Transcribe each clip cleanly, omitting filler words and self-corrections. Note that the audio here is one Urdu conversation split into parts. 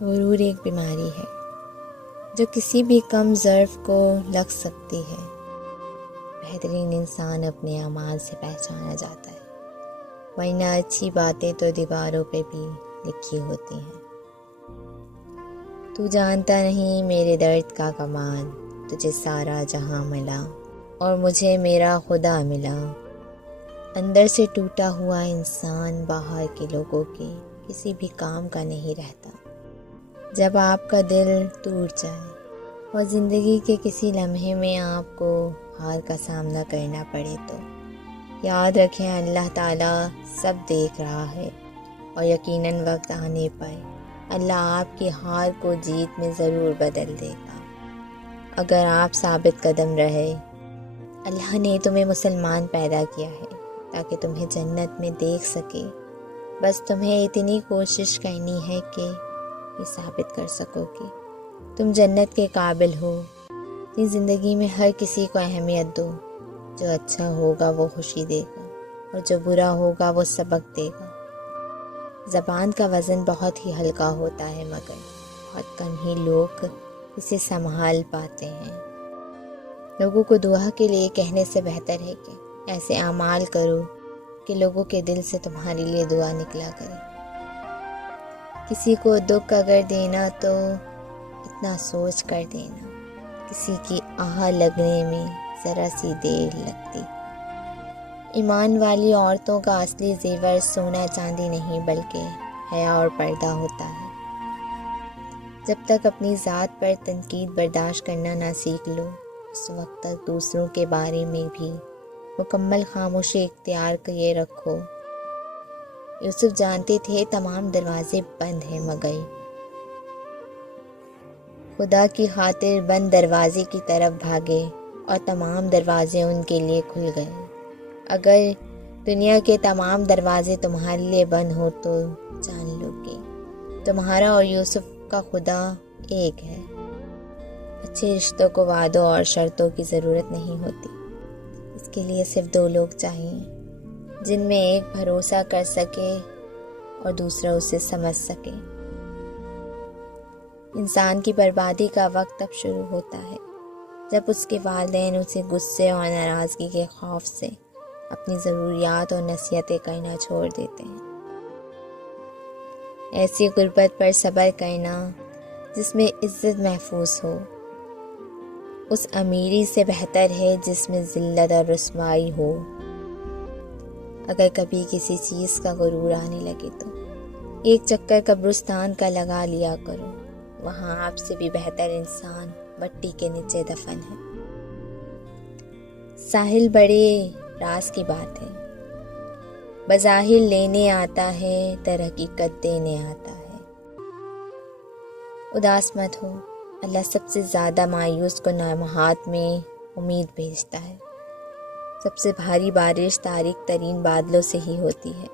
غرور ایک بیماری ہے جو کسی بھی کم ظرف کو لگ سکتی ہے۔ بہترین انسان اپنے اعمال سے پہچانا جاتا ہے، ورنہ اچھی باتیں تو دیواروں پہ بھی لکھی ہوتی ہیں۔ تو جانتا نہیں میرے درد کا کمال، تجھے سارا جہاں ملا اور مجھے میرا خدا ملا۔ اندر سے ٹوٹا ہوا انسان باہر کے لوگوں کے کسی بھی کام کا نہیں رہتا۔ جب آپ کا دل ٹوٹ جائے اور زندگی کے کسی لمحے میں آپ کو ہار کا سامنا کرنا پڑے تو یاد رکھیں اللہ تعالیٰ سب دیکھ رہا ہے، اور یقیناً وقت آنے پر اللہ آپ کی ہار کو جیت میں ضرور بدل دے گا۔ اگر آپ ثابت قدم رہے، اللہ نے تمہیں مسلمان پیدا کیا ہے تاکہ تمہیں جنت میں دیکھ سکے۔ بس تمہیں اتنی کوشش کرنی ہے کہ یہ ثابت کر سکو کہ تم جنت کے قابل ہو۔ اپنی زندگی میں ہر کسی کو اہمیت دو، جو اچھا ہوگا وہ خوشی دے گا اور جو برا ہوگا وہ سبق دے گا۔ زبان کا وزن بہت ہی ہلکا ہوتا ہے، مگر بہت کم ہی لوگ اسے سنبھال پاتے ہیں۔ لوگوں کو دعا کے لیے کہنے سے بہتر ہے کہ ایسے اعمال کرو کہ لوگوں کے دل سے تمہارے لیے دعا نکلا کرے۔ کسی کو دکھ اگر دینا تو اتنا سوچ کر دینا، کسی کی آہ لگنے میں ذرا سی دیر لگتی۔ ایمان والی عورتوں کا اصلی زیور سونا چاندی نہیں بلکہ حیا اور پردہ ہوتا ہے۔ جب تک اپنی ذات پر تنقید برداشت کرنا نہ سیکھ لو، اس وقت تک دوسروں کے بارے میں بھی مکمل خاموشی اختیار کیے رکھو۔ یوسف جانتے تھے تمام دروازے بند ہیں، مگر خدا کی خاطر بند دروازے کی طرف بھاگے اور تمام دروازے ان کے لیے کھل گئے۔ اگر دنیا کے تمام دروازے تمہارے لیے بند ہو تو جان لو کہ تمہارا اور یوسف کا خدا ایک ہے۔ اچھے رشتوں کو وعدوں اور شرطوں کی ضرورت نہیں ہوتی، اس کے لیے صرف دو لوگ چاہیے جن میں ایک بھروسہ کر سکے اور دوسرا اسے سمجھ سکے۔ انسان کی بربادی کا وقت تب شروع ہوتا ہے جب اس کے والدین اسے غصے اور ناراضگی کے خوف سے اپنی ضروریات اور نصیحتیں کرنا چھوڑ دیتے ہیں۔ ایسی غربت پر صبر کرنا جس میں عزت محفوظ ہو، اس امیری سے بہتر ہے جس میں ذلت اور رسوائی ہو۔ اگر کبھی کسی چیز کا غرور آنے لگے تو ایک چکر قبرستان کا لگا لیا کرو، وہاں آپ سے بھی بہتر انسان مٹی کے نیچے دفن ہے۔ ساحل بڑے راز کی بات ہے، بظاہر لینے آتا ہے در حقیقت دینے آتا ہے۔ اداس مت ہو، اللہ سب سے زیادہ مایوس کو لمحات میں امید بھیجتا ہے۔ سب سے بھاری بارش تاریک ترین بادلوں سے ہی ہوتی ہے۔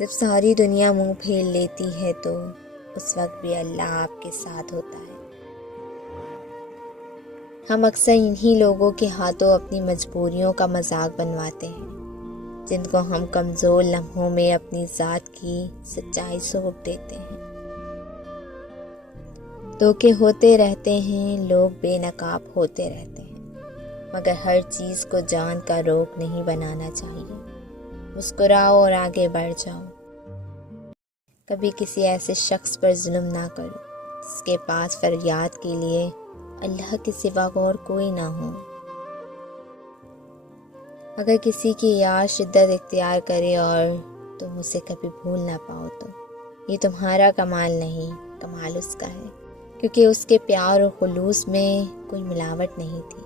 جب ساری دنیا منہ پھیر لیتی ہے تو اس وقت بھی اللہ آپ کے ساتھ ہوتا ہے۔ ہم اکثر انہی لوگوں کے ہاتھوں اپنی مجبوریوں کا مذاق بنواتے ہیں جن کو ہم کمزور لمحوں میں اپنی ذات کی سچائی سونپ دیتے ہیں۔ دھوکے ہوتے رہتے ہیں، لوگ بے نقاب ہوتے رہتے ہیں، مگر ہر چیز کو جان کا روک نہیں بنانا چاہیے۔ مسکراؤ اور آگے بڑھ جاؤ۔ کبھی کسی ایسے شخص پر ظلم نہ کرو جس کے پاس فریاد کے لیے اللہ کے سوا اور کوئی نہ ہو۔ اگر کسی کی یاد شدت اختیار کرے اور تم اسے کبھی بھول نہ پاؤ تو یہ تمہارا کمال نہیں، کمال اس کا ہے، کیونکہ اس کے پیار اور خلوص میں کوئی ملاوٹ نہیں تھی۔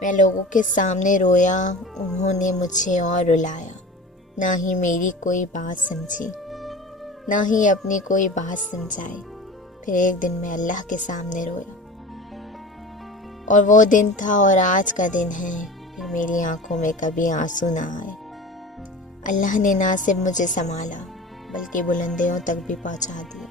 میں لوگوں کے سامنے رویا، انہوں نے مجھے اور رلایا، نہ ہی میری کوئی بات سمجھی، نہ ہی اپنی کوئی بات سمجھائی۔ پھر ایک دن میں اللہ کے سامنے رویا، اور وہ دن تھا اور آج کا دن ہے، پھر میری آنکھوں میں کبھی آنسو نہ آئے۔ اللہ نے نہ صرف مجھے سنبھالا بلکہ بلندیوں تک بھی پہنچا دیا۔